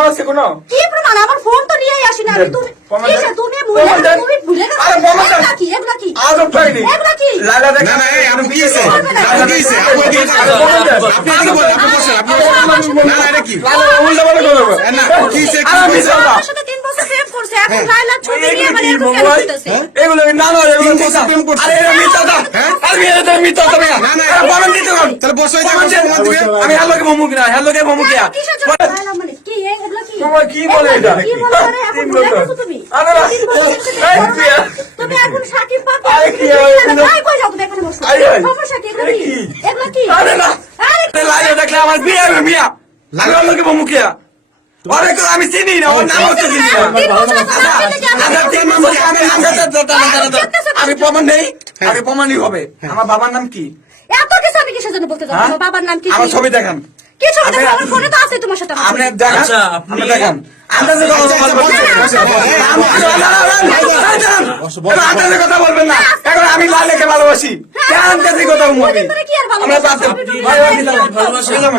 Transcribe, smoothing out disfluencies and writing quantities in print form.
প্রমাণ আছে কোনো? কি প্রমাণ? আমার ফোন তো নিয়েই আসি না আমি। তুমি তুমি ভুলে গেছো? আরে প্রমাণ দেন। এগুলা কি? এগুলা কি? আজব পাইনি। এগুলা কি? লাইলা দেখ। না না এই আপনি কি হইছে আপনি কি হইছে আপনি কি হইছে আপনি আগে বলেন আপনি বসেন আপনি না না এটা কি লাইলা উল্টা বলে করবে। না কি হইছে কি আমি হইছে মিথ্যা। আমার সাথে 3 বছর প্রেম করছে, এখন লাইলা ছবি নিয়ে মানে এরকম কেন করতেছে? এগুলো না না এগুলো 3 বছর প্রেম করছে। আরে এটা মিথ্যা দা। হ্যাঁ? আরে এটা মিথ্যা তুমি। না, না, আরে প্রমাণ দিতে কোন? তাহলে বসে প্রমাণ যাও দে। প্রমাণ দিবে আমি হ্যালোকে ভমুক না, হ্যালোকে ভমুক ইয়া। কিসের জন্য লাইলা মানে কি? এগুলা কি? তোমার কি বলে এটা? কি বলে মানে এখন ভুলে গেছো তুমি? আরে না। 3 বছর থেকে এই করো কি? না। তুমি এখন সাকিব পাক আরে কি? কই যাও তুমি এখানে বসো? আরে, আরে। সমস্যা কি? এগুলা কি? কি? এগুলা কি? আরে না। আরে আরে লাইলা দেখলে আমার বিয়ে হবে মিয়া। আমি হ্যালোকে ভমুক ইয়া। আরে তো আমি চিনি না, ওর নাম হচ্ছে চিনি না। আমি প্রমাণ নেই, আমি প্রমাণই হবে। আমার বাবার নাম কি? এত কিছু আমি কিসের জন্য বলতে যাবো? হ্যাঁ? আমার বাবার নাম কি? আমার ছবি দেখান। কি ছবি দেখো? আমি- আমার ফোনে তো আছে তোমার সাথে আমার আপনি ছবি। দেখান, আচ্ছা, আপনি দেখান। আন্দাজে কথা বলবেন না। আন্দাজে কথা বলবেন না। এখন আমি লালেকে ভালোবাসি। আন্দাজে কথা বলবো আমি। ওদের কি আর আমরা ভালোবাসা? বাদ দেব। ভাই, ভাই, ভালোবাসি।